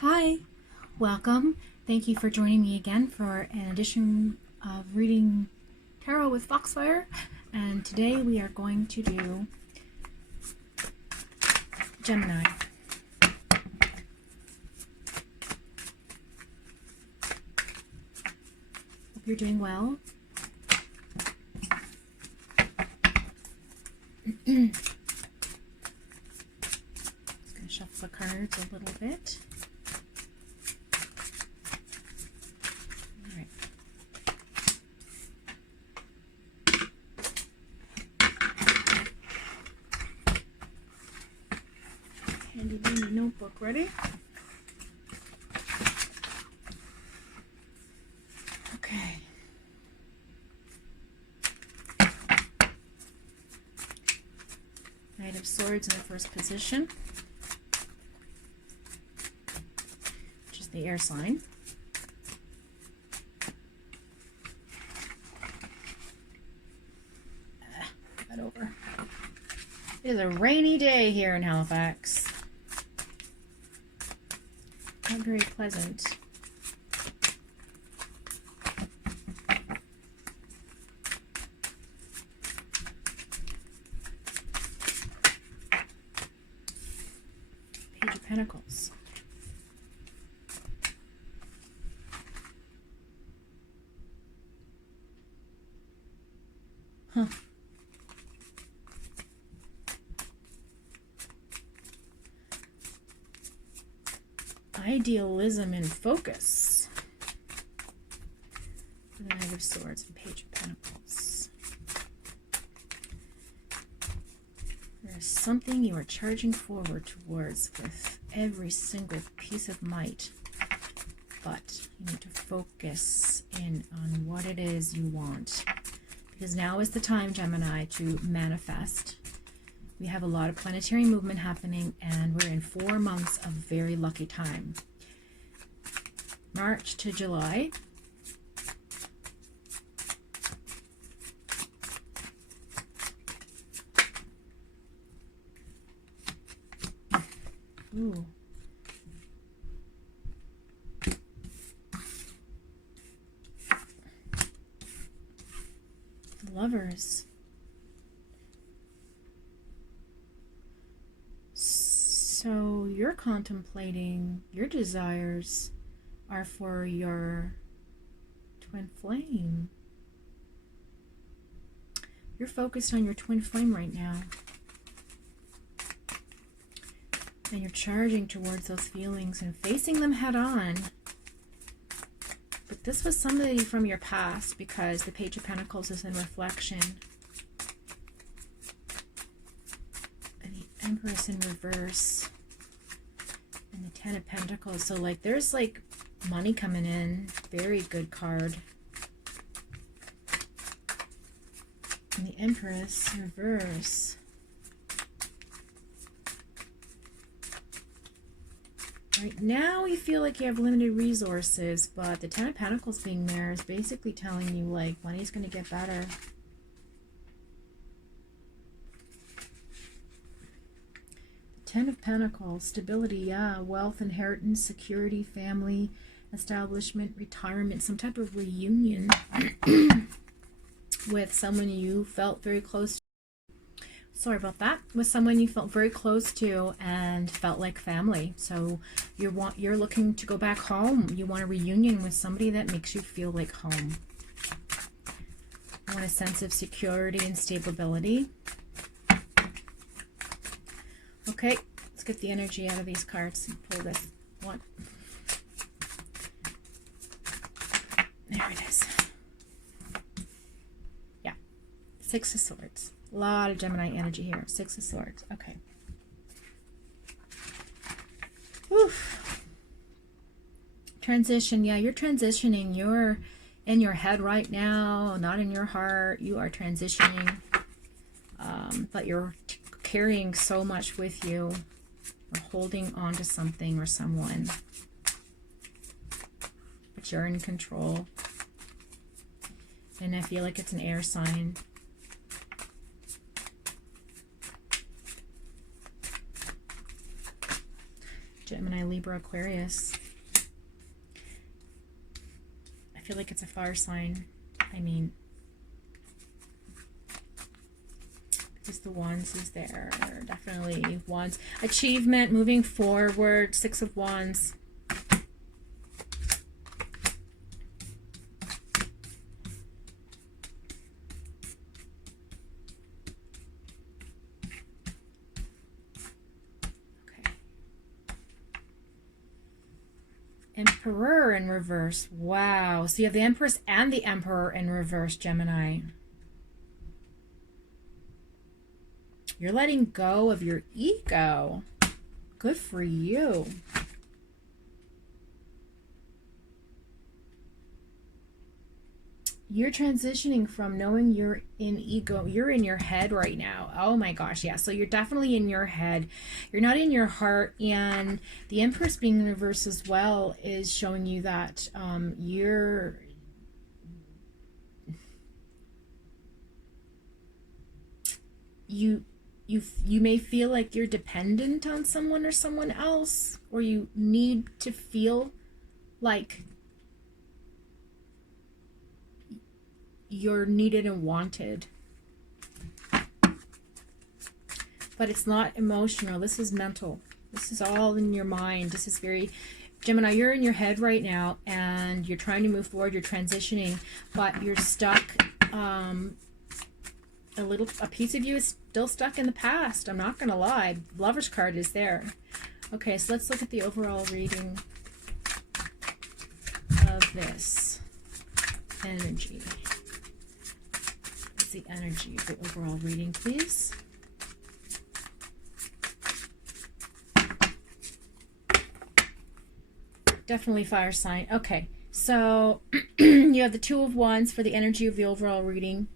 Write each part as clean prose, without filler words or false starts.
Hi, welcome. Thank you for joining me again for an edition of Reading Tarot with Foxfire. And today we are going to do Gemini. Hope you're doing well. Just going to shuffle the cards a little bit. Handy dandy notebook ready? Okay. Knight of Swords in the first position, which is the air sign. That over. It is a rainy day here in Halifax. Not very pleasant. Page of Pentacles. Huh. Idealism and focus. The Knight of Swords and Page of Pentacles. There is something you are charging forward towards with every single piece of might, but you need to focus in on what it is you want, because now is the time, Gemini, to manifest. We have a lot of planetary movement happening, and we're in 4 months of very lucky time. March to July. Ooh. Lovers. So you're contemplating, your desires are for your twin flame. You're focused on your twin flame right now. And you're charging towards those feelings and facing them head on. But this was somebody from your past, because the Page of Pentacles is in reflection. Empress in reverse and the Ten of Pentacles. So like there's like money coming in. Very good card. And the Empress reverse. Right now you feel like you have limited resources, but the Ten of Pentacles being there is basically telling you like money's going to get better. Ten of Pentacles, stability, yeah, wealth, inheritance, security, family, establishment, retirement, some type of reunion with someone you felt very close to. Sorry about that. With someone you felt very close to and felt like family. So you're looking to go back home. You want a reunion with somebody that makes you feel like home. You want a sense of security and stability. Okay, let's get the energy out of these cards and pull this one. There it is. Yeah, Six of Swords. A lot of Gemini energy here. Six of Swords. Okay. Oof. Transition. Yeah, you're transitioning. You're in your head right now, not in your heart. You are transitioning. But you're carrying so much with you, or holding on to something or someone, but you're in control. And I feel like it's an air sign. Gemini, Libra, Aquarius. I feel like it's a fire sign. I mean, because the Wands is there. Definitely Wands. Achievement, moving forward, Six of Wands. Emperor in reverse. Wow. So you have the Empress and the Emperor in reverse, Gemini. You're letting go of your ego. Good for you. You're transitioning from knowing you're in ego. You're in your head right now. Oh my gosh, yeah. So you're definitely in your head. You're not in your heart. And the Empress being in reverse as well is showing you that you may feel like you're dependent on someone or someone else, or you need to feel like you're needed and wanted. But it's not emotional. This is mental. This is all in your mind. This is very... Gemini, you're in your head right now and you're trying to move forward. You're transitioning, but you're stuck. A piece of you is still stuck in the past. I'm not going to lie. Lover's card is there. Okay, so let's look at the overall reading of this energy. The energy of the overall reading, please. Definitely fire sign. Okay, so you have the Two of Wands for the energy of the overall reading.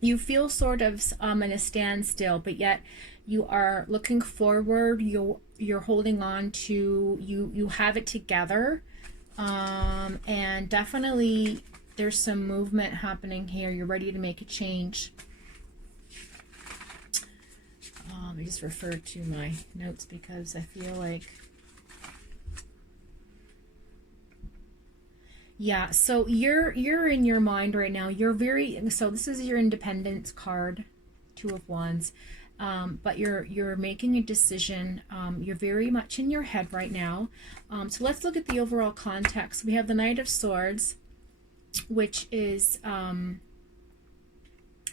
You feel sort of in a standstill, but yet you are looking forward. You're holding on to, you have it together, and definitely there's some movement happening here. You're ready to make a change. I just refer to my notes because I feel like, yeah, so you're in your mind right now. You're very, so this is your independence card, Two of Wands, but you're making a decision. You're very much in your head right now. So let's look at the overall context. We have the Knight of Swords, which is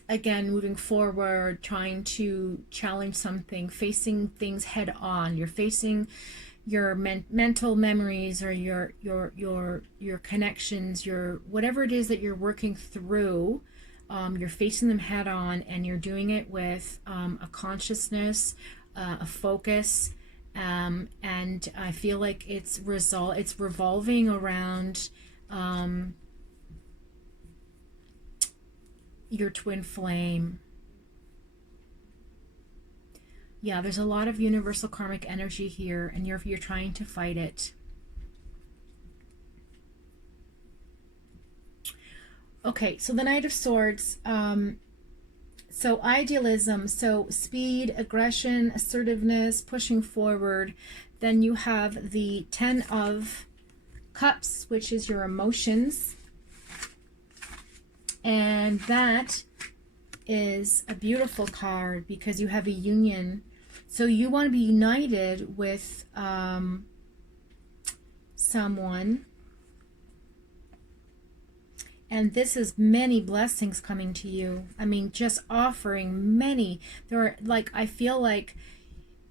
again moving forward, trying to challenge something, facing things head on. You're facing your mental memories or your connections, your whatever it is that you're working through. You're facing them head on, and you're doing it with a consciousness, a focus, and I feel like it's revolving around your twin flame. Yeah, there's a lot of universal karmic energy here, and you're trying to fight it. Okay, so the Knight of Swords, so idealism, so speed, aggression, assertiveness, pushing forward. Then you have the Ten of Cups, which is your emotions. And that is a beautiful card because you have a union. So you want to be united with someone. And this is many blessings coming to you. I mean, just offering many. There are, like, I feel like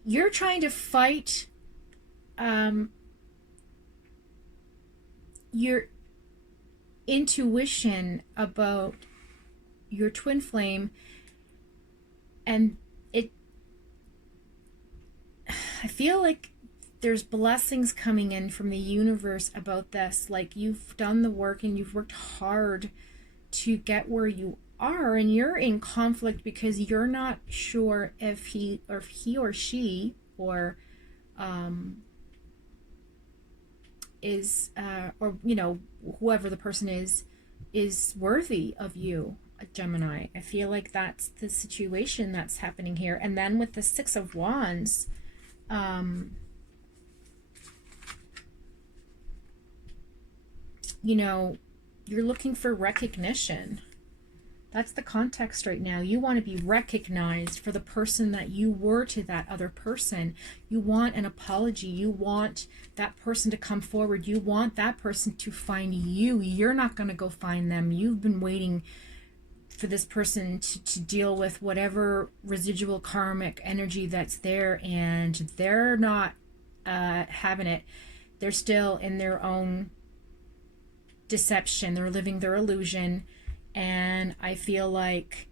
you're trying to fight your intuition about your twin flame, and I feel like there's blessings coming in from the universe about this. Like, you've done the work and you've worked hard to get where you are, and you're in conflict because you're not sure if he or she or is or you know, whoever the person is worthy of you, Gemini. I feel like that's the situation that's happening here. And then with the Six of Wands, you know, you're looking for recognition. That's the context right now. You want to be recognized for the person that you were to that other person. You want an apology. You want that person to come forward. You want that person to find you. You're not going to go find them. You've been waiting for this person to deal with whatever residual karmic energy that's there, and they're not having it. They're still in their own deception. They're living their illusion. And I feel like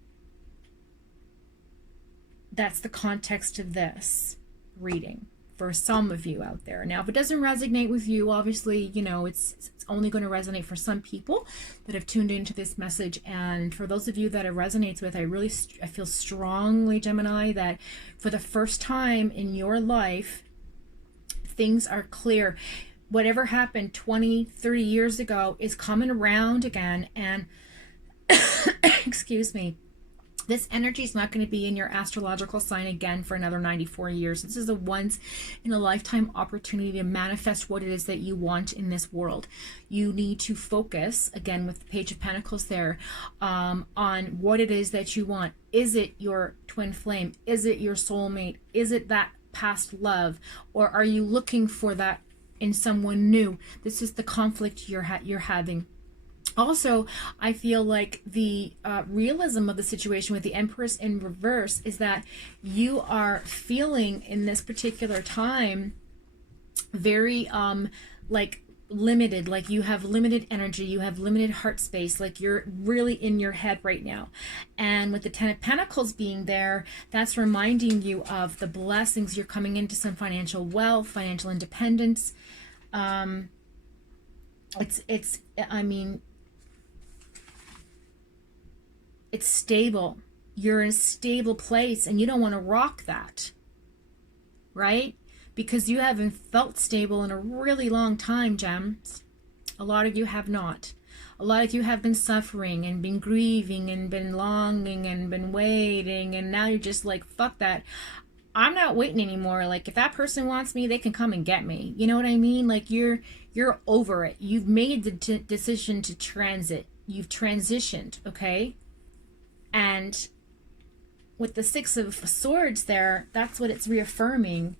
that's the context of this reading for some of you out there. Now, if it doesn't resonate with you, obviously, you know, it's only going to resonate for some people that have tuned into this message. And for those of you that it resonates with, I feel strongly, Gemini, that for the first time in your life, things are clear. Whatever happened 20, 30 years ago is coming around again. And excuse me, this energy is not going to be in your astrological sign again for another 94 years. This is a once in a lifetime opportunity to manifest what it is that you want in this world. You need to focus, again with the Page of Pentacles there, on what it is that you want. Is it your twin flame? Is it your soulmate? Is it that past love? Or are you looking for that in someone new? This is the conflict you're having. Also, I feel like the realism of the situation with the Empress in reverse is that you are feeling in this particular time very like limited, like you have limited energy, you have limited heart space, like you're really in your head right now. And with the Ten of Pentacles being there, that's reminding you of the blessings. You're coming into some financial wealth, financial independence. I mean, it's stable. You're in a stable place and you don't want to rock that, right? Because you haven't felt stable in a really long time, Gems. A lot of you have not. A lot of you have been suffering and been grieving and been longing and been waiting, and now you're just like, fuck that. I'm not waiting anymore. Like, if that person wants me, they can come and get me. You know what I mean? Like, you're over it. You've made the decision to transit. You've transitioned, okay? And with the Six of Swords there, that's what it's reaffirming.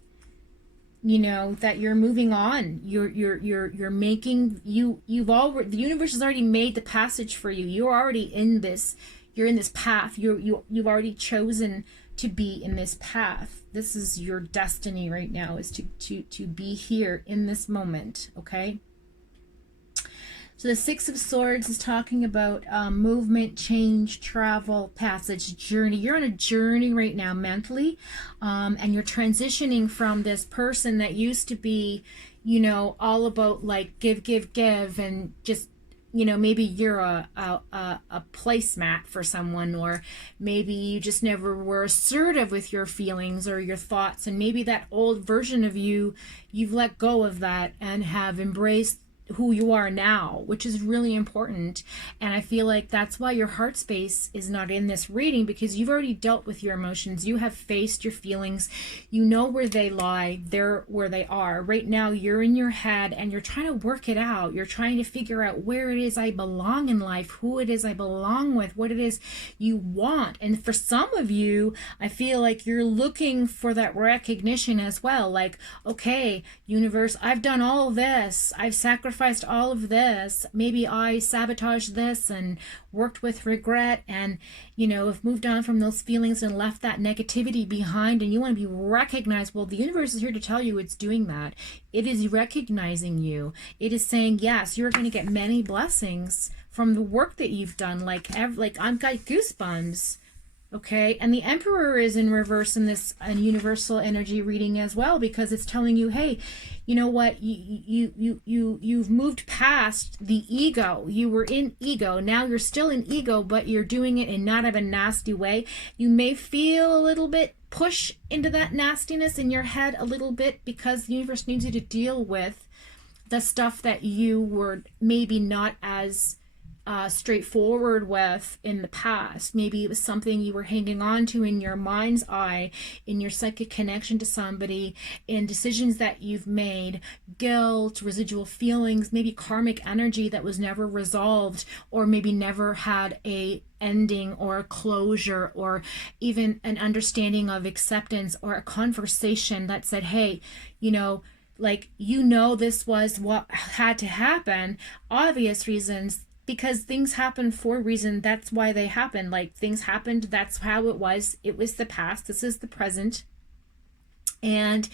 You know, that you're moving on. You're making, you've already, the universe has already made the passage for you. You're already in this. You're in this path. You've already chosen to be in this path. This is your destiny right now, is to be here in this moment, okay? So the Six of Swords is talking about movement, change, travel, passage, journey. You're on a journey right now mentally, and you're transitioning from this person that used to be, you know, all about like give, and just, you know, maybe you're a placemat for someone, or maybe you just never were assertive with your feelings or your thoughts, and maybe that old version of you, you've let go of that and have embraced who you are now, which is really important. And I feel like that's why your heart space is not in this reading, because you've already dealt with your emotions. You have faced your feelings. You know where they lie. They're where they are. Right now, you're in your head and you're trying to work it out. You're trying to figure out where it is I belong in life, who it is I belong with, what it is you want. And for some of you, I feel like you're looking for that recognition as well. Like, okay, universe, I've done all this. I've sacrificed all of this. Maybe I sabotaged this and worked with regret, and, you know, have moved on from those feelings and left that negativity behind, and you want to be recognized. Well, the universe is here to tell you it's doing that. It is recognizing you. It is saying, yes, you're going to get many blessings from the work that you've done. Like I've got goosebumps. Okay, and the Emperor is in reverse in this universal energy reading as well, because it's telling you, hey, you know what, you've moved past the ego. You were in ego. Now you're still in ego, but you're doing it in not of a nasty way. You may feel a little bit push into that nastiness in your head a little bit, because the universe needs you to deal with the stuff that you were maybe not as straightforward with in the past. Maybe it was something you were hanging on to in your mind's eye, in your psychic connection to somebody, in decisions that you've made, guilt, residual feelings, maybe karmic energy that was never resolved, or maybe never had a ending or a closure, or even an understanding of acceptance, or a conversation that said, hey, this was what had to happen, obvious reasons, because things happen for a reason. That's why they happen. Like, things happened, that's how it was the past, this is the present. And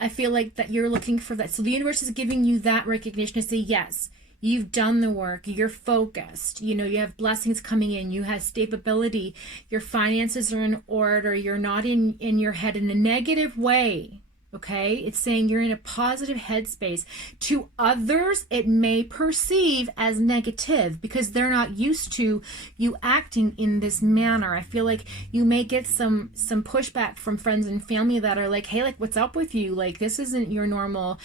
I feel like that you're looking for that. So the universe is giving you that recognition to say, yes, you've done the work, you're focused, you have blessings coming in, you have stability, your finances are in order, you're not in your head in a negative way. Okay, it's saying you're in a positive headspace. To others, it may perceive as negative because they're not used to you acting in this manner. I feel like you may get some pushback from friends and family that are like, hey, like, what's up with you? Like, this isn't your normal,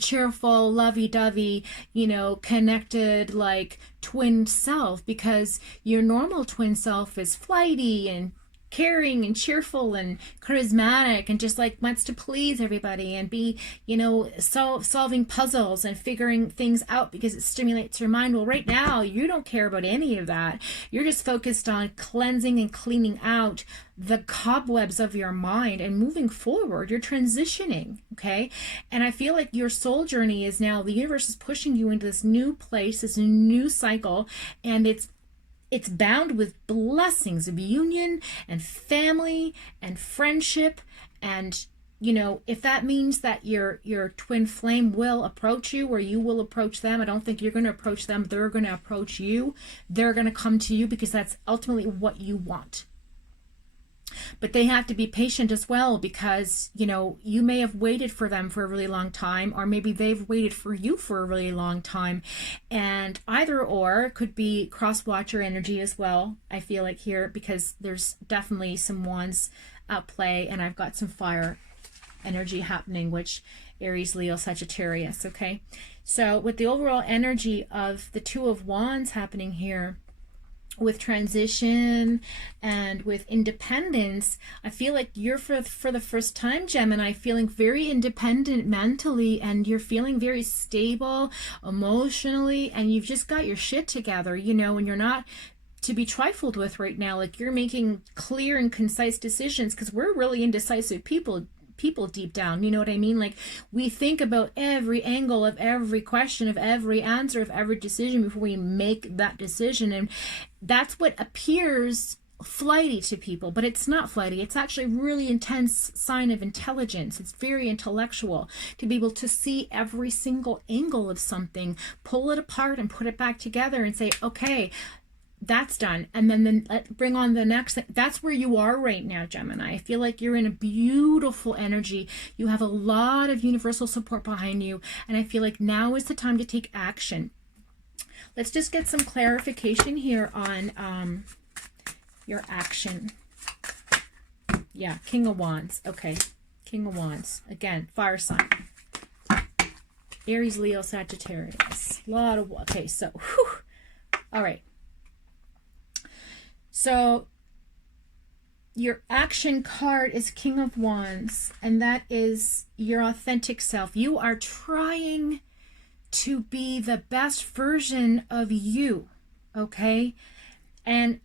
cheerful, lovey-dovey, connected, like, twin self, because your normal twin self is flighty and caring and cheerful and charismatic and just like wants to please everybody and be, solving puzzles and figuring things out because it stimulates your mind. Well, right now, you don't care about any of that. You're just focused on cleansing and cleaning out the cobwebs of your mind and moving forward. You're transitioning, okay? And I feel like your soul journey is now, the universe is pushing you into this new place, this new cycle, and it's bound with blessings of union and family and friendship. And, if that means that your twin flame will approach you or you will approach them, I don't think you're going to approach them. They're going to approach you. They're going to come to you because that's ultimately what you want. But they have to be patient as well because, you may have waited for them for a really long time, or maybe they've waited for you for a really long time. And either or could be cross-watcher energy as well, I feel like here, because there's definitely some wands at play, and I've got some fire energy happening, which Aries, Leo, Sagittarius, okay? So with the overall energy of the Two of Wands happening here, with transition and with independence, I feel like you're for the first time, Gemini, feeling very independent mentally, and you're feeling very stable emotionally, and you've just got your shit together, and you're not to be trifled with right now. Like, you're making clear and concise decisions, because we're really indecisive people deep down, you know what I mean? Like, we think about every angle of every question, of every answer, of every decision before we make that decision. And that's what appears flighty to people, but it's not flighty. It's actually a really intense sign of intelligence. It's very intellectual to be able to see every single angle of something, pull it apart and put it back together and say, okay, that's done, and then bring on the next thing. That's where you are right now, Gemini. I feel like you're in a beautiful energy. You have a lot of universal support behind you, and I feel like now is the time to take action. Let's just get some clarification here on your action. Yeah, King of Wands. Okay, King of Wands. Again, fire sign. Aries, Leo, Sagittarius. A lot of... Okay, so... Whew. All right. So your action card is King of Wands, and that is your authentic self. You are trying to be the best version of you, okay? And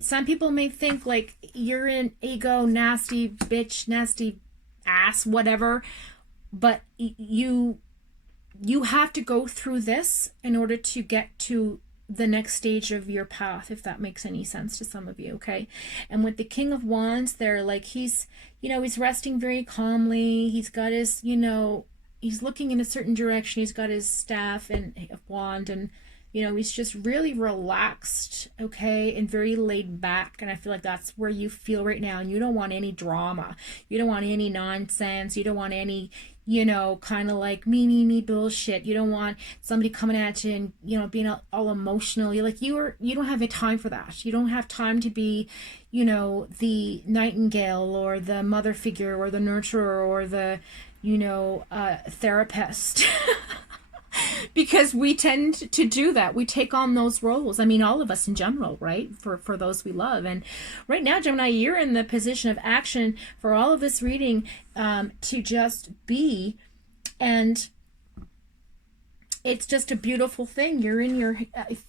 some people may think like you're an ego, nasty bitch, nasty ass, whatever, but you have to go through this in order to get to the next stage of your path, if that makes any sense to some of you, okay? And with the King of Wands there, like, he's resting very calmly. He's got his, he's looking in a certain direction. He's got his staff and a wand, and he's just really relaxed, okay, and very laid back. And I feel like that's where you feel right now. And you don't want any drama. You don't want any nonsense. You don't want any, kind of like me bullshit. You don't want somebody coming at you and, being all emotional. You're like, you don't have a time for that. You don't have time to be, the nightingale or the mother figure or the nurturer or the, therapist. because we tend to do that. We take on those roles. I mean, all of us in general, right? For those we love. And right now, Gemini, you're in the position of action for all of this reading, to just be. And it's just a beautiful thing. You're in your,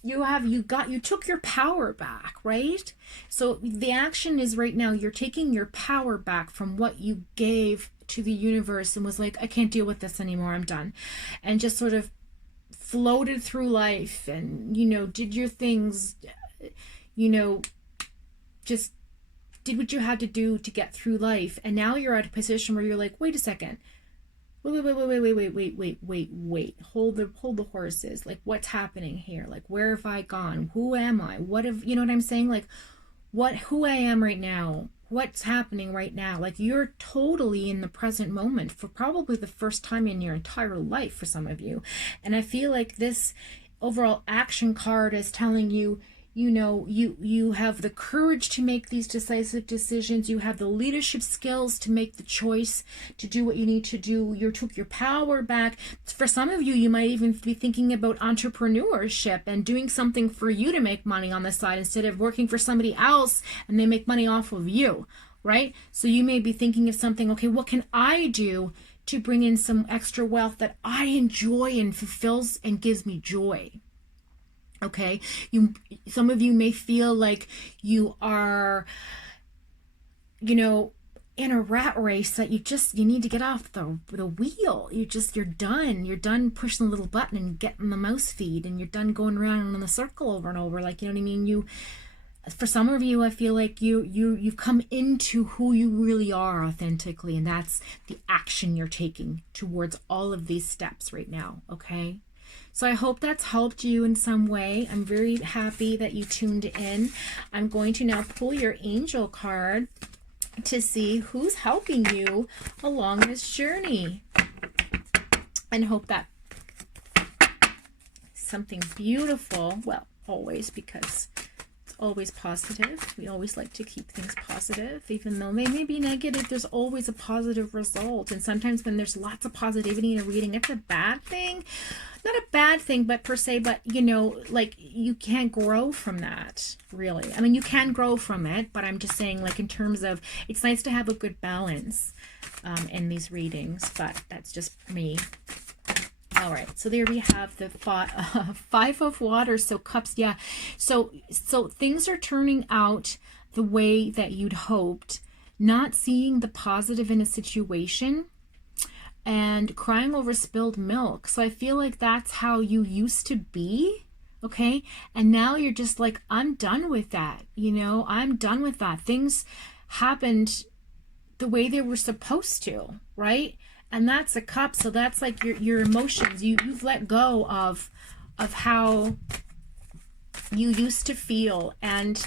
you took your power back, right? So the action is right now, you're taking your power back from what you gave to the universe and was like, I can't deal with this anymore, I'm done. And just sort of floated through life and, did your things, just did what you had to do to get through life. And now you're at a position where you're like, wait a second. Wait. Hold the horses. Like, what's happening here? Like, where have I gone? Who am I? What have, you know what I'm saying? Like, who I am right now. What's happening right now? Like, you're totally in the present moment for probably the first time in your entire life for some of you. And I feel like this overall action card is telling you, you have the courage to make these decisive decisions. You have the leadership skills to make the choice to do what you need to do. You took your power back. For some of you, you might even be thinking about entrepreneurship and doing something for you to make money on the side instead of working for somebody else and they make money off of you, right? So you may be thinking of something, okay, what can I do to bring in some extra wealth that I enjoy and fulfills and gives me joy? Okay, some of you may feel like you are, in a rat race that you need to get off the wheel. You're done pushing the little button and getting the mouse feed, and you're done going around in the circle over and over. Like, you know what I mean? For some of you, I feel like you've come into who you really are authentically, and that's the action you're taking towards all of these steps right now. Okay. So I hope that's helped you in some way. I'm very happy that you tuned in. I'm going to now pull your angel card to see who's helping you along this journey. And hope that something beautiful, well, always, because it's always positive. We always like to keep things positive. Even though they may be negative, there's always a positive result. And sometimes when there's lots of positivity in a reading, it's a bad thing. Not a bad thing, but per se, but like, you can't grow from that, really. I mean, you can grow from it, but I'm just saying, like, in terms of, it's nice to have a good balance in these readings, but that's just me. All right, so there we have the five of water. So cups, yeah. So things are turning out the way that you'd hoped. Not seeing the positive in a situation and crying over spilled milk. So I feel like that's how you used to be, okay? And now you're just like, I'm done with that, I'm done with that. Things happened the way they were supposed to, right? And that's a cup, so that's like your emotions. You've let go of how you used to feel, and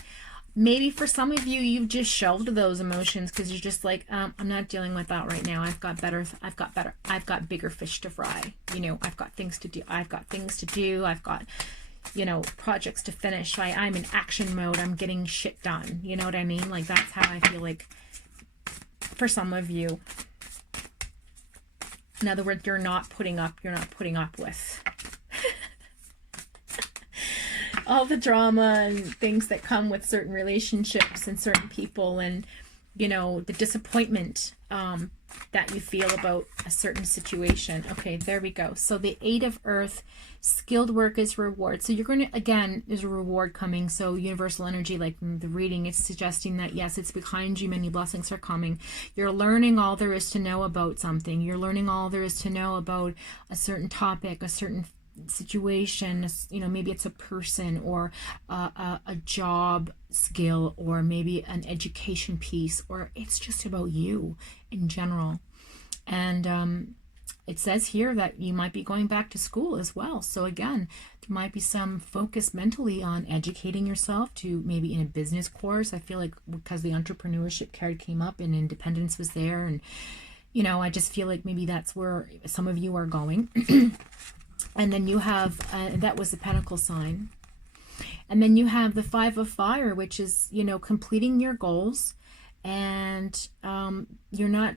maybe for some of you, you've just shelved those emotions because you're just like, I'm not dealing with that right now. I've got bigger fish to fry. I've got things to do. I've got projects to finish. I'm in action mode. I'm getting shit done. You know what I mean? Like, that's how I feel like for some of you. In other words, you're not putting up with all the drama and things that come with certain relationships and certain people, and the disappointment that you feel about a certain situation. Okay, there we go. So the 8 of Earth, skilled work is reward. So you're going to, again, there's a reward coming. So universal energy, like the reading, it's suggesting that, yes, it's behind you. Many blessings are coming. You're learning all there is to know about something. You're learning all there is to know about a certain topic, a certain situation. Maybe it's a person or a job skill, or maybe an education piece, or it's just about you in general. And it says here that you might be going back to school as well. So again, there might be some focus mentally on educating yourself to maybe in a business course. I feel like because the entrepreneurship card came up and independence was there, and I just feel like maybe that's where some of you are going. And then you have, that was the Pentacle sign. And then you have the 5 of Fire, which is, completing your goals. And you're not,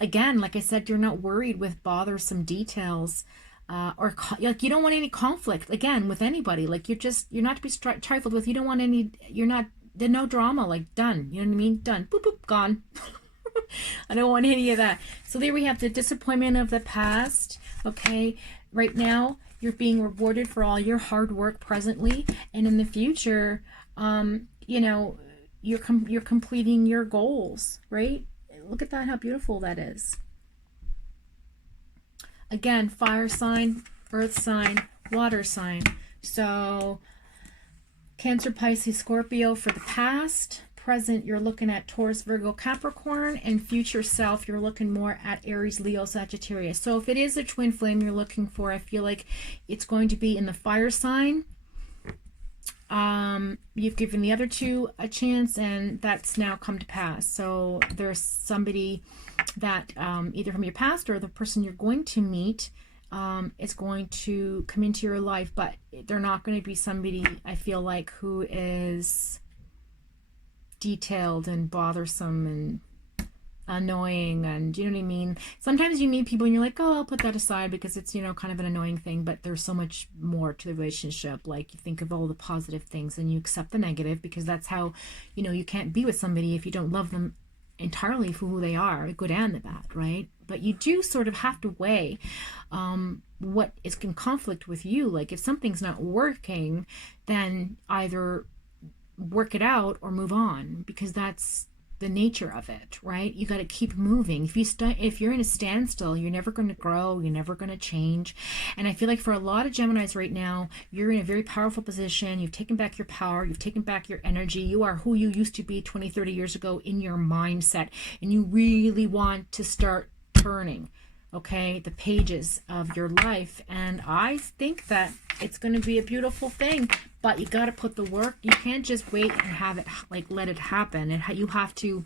again, like I said, you're not worried with bothersome details like you don't want any conflict again with anybody. Like you're not to be trifled with. You don't want any. You're not. There's no drama. Like done. You know what I mean? Done. Boop boop. Gone. I don't want any of that. So there we have the disappointment of the past. Okay, right now you're being rewarded for all your hard work presently, and in the future, you know, you're completing your goals. Right? Look at that. How beautiful that is. Again, fire sign, earth sign, water sign. So Cancer, Pisces, Scorpio for the past. Present, you're looking at Taurus, Virgo, Capricorn. And future self, you're looking more at Aries, Leo, Sagittarius. So if it is a twin flame you're looking for, I feel like it's going to be in the fire sign. You've given the other two a chance, and that's now come to pass. So there's somebody that either from your past or the person you're going to meet is going to come into your life, but they're not going to be somebody, I feel like, who is detailed and bothersome and annoying, and you know what I mean. Sometimes you meet people and you're like, oh, I'll put that aside because it's, you know, kind of an annoying thing, but there's so much more to the relationship. Like, you think of all the positive things and you accept the negative, because that's how, you know, you can't be with somebody if you don't love them entirely for who they are, the good and the bad, right? But you do sort of have to weigh what is in conflict with you. Like, if something's not working, then either work it out or move on, because that's the nature of it, right? You got to keep moving. If you're in a standstill, you're never going to grow, you're never going to change. And I feel like for a lot of Geminis right now, you're in a very powerful position. You've taken back your power, you've taken back your energy. You are who you used to be 20, 30 years ago in your mindset, and you really want to start turning, okay, the pages of your life. And I think that it's going to be a beautiful thing, but you got to put the work. You can't just wait and have it, like, let it happen. And you have to,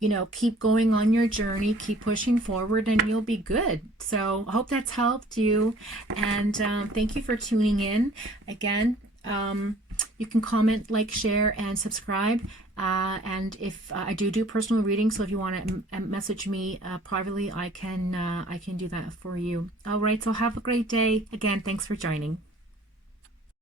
you know, keep going on your journey, keep pushing forward, and you'll be good. So I hope that's helped you. And thank you for tuning in. Again, you can comment, like, share, and subscribe. And if I do personal readings, so if you want to message me privately, I can do that for you. All right, so have a great day. Again, thanks for joining.